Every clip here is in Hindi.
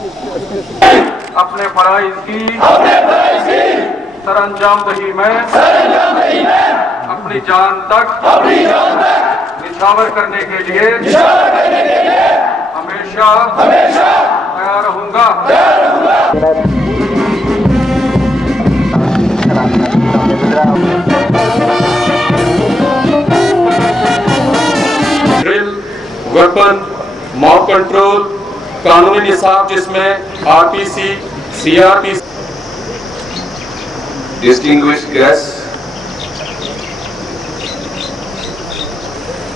अपने फराइज की सरअंजाम दही में अपनी जान तक निछावर करने के लिए हमेशा तैयार रहूंगा। ड्रिल, वेपन, मॉब कंट्रोल, कानूनी निसाब जिसमें आरपीसी, सीआरपीसी। डिस्टिंग्विश्ड गेस्ट,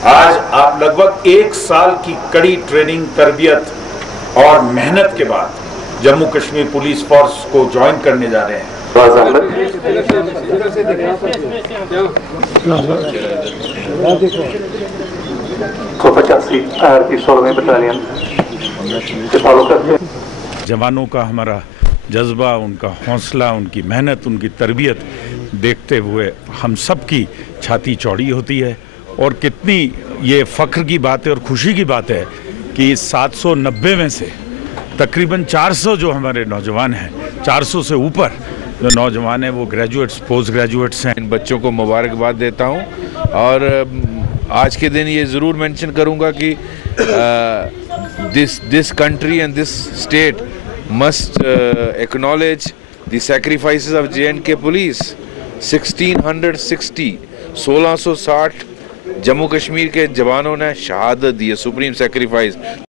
आज आप लगभग 1 साल की कड़ी ट्रेनिंग, तरबियत और मेहनत के बाद जम्मू कश्मीर पुलिस फोर्स को ज्वाइन करने जा रहे हैं। जवानों का हमारा जज्बा, उनका हौसला, उनकी मेहनत, उनकी तरबियत देखते हुए हम सब की छाती चौड़ी होती है। और कितनी ये फ़ख्र की बात है और खुशी की बात है कि 790 में से तकरीबन 400 जो हमारे नौजवान हैं, 400 से ऊपर जो नौजवान हैं वो ग्रेजुएट्स, पोस्ट ग्रेजुएट्स हैं। इन बच्चों को मुबारकबाद देता हूं और आज के दिन ये ज़रूर मेंशन करूंगा कि this country and this state must acknowledge the sacrifices of J&K police. 1660 Jammu Kashmir के जवानों ने शहादत दी है, सुप्रीम सैक्रिफाइस।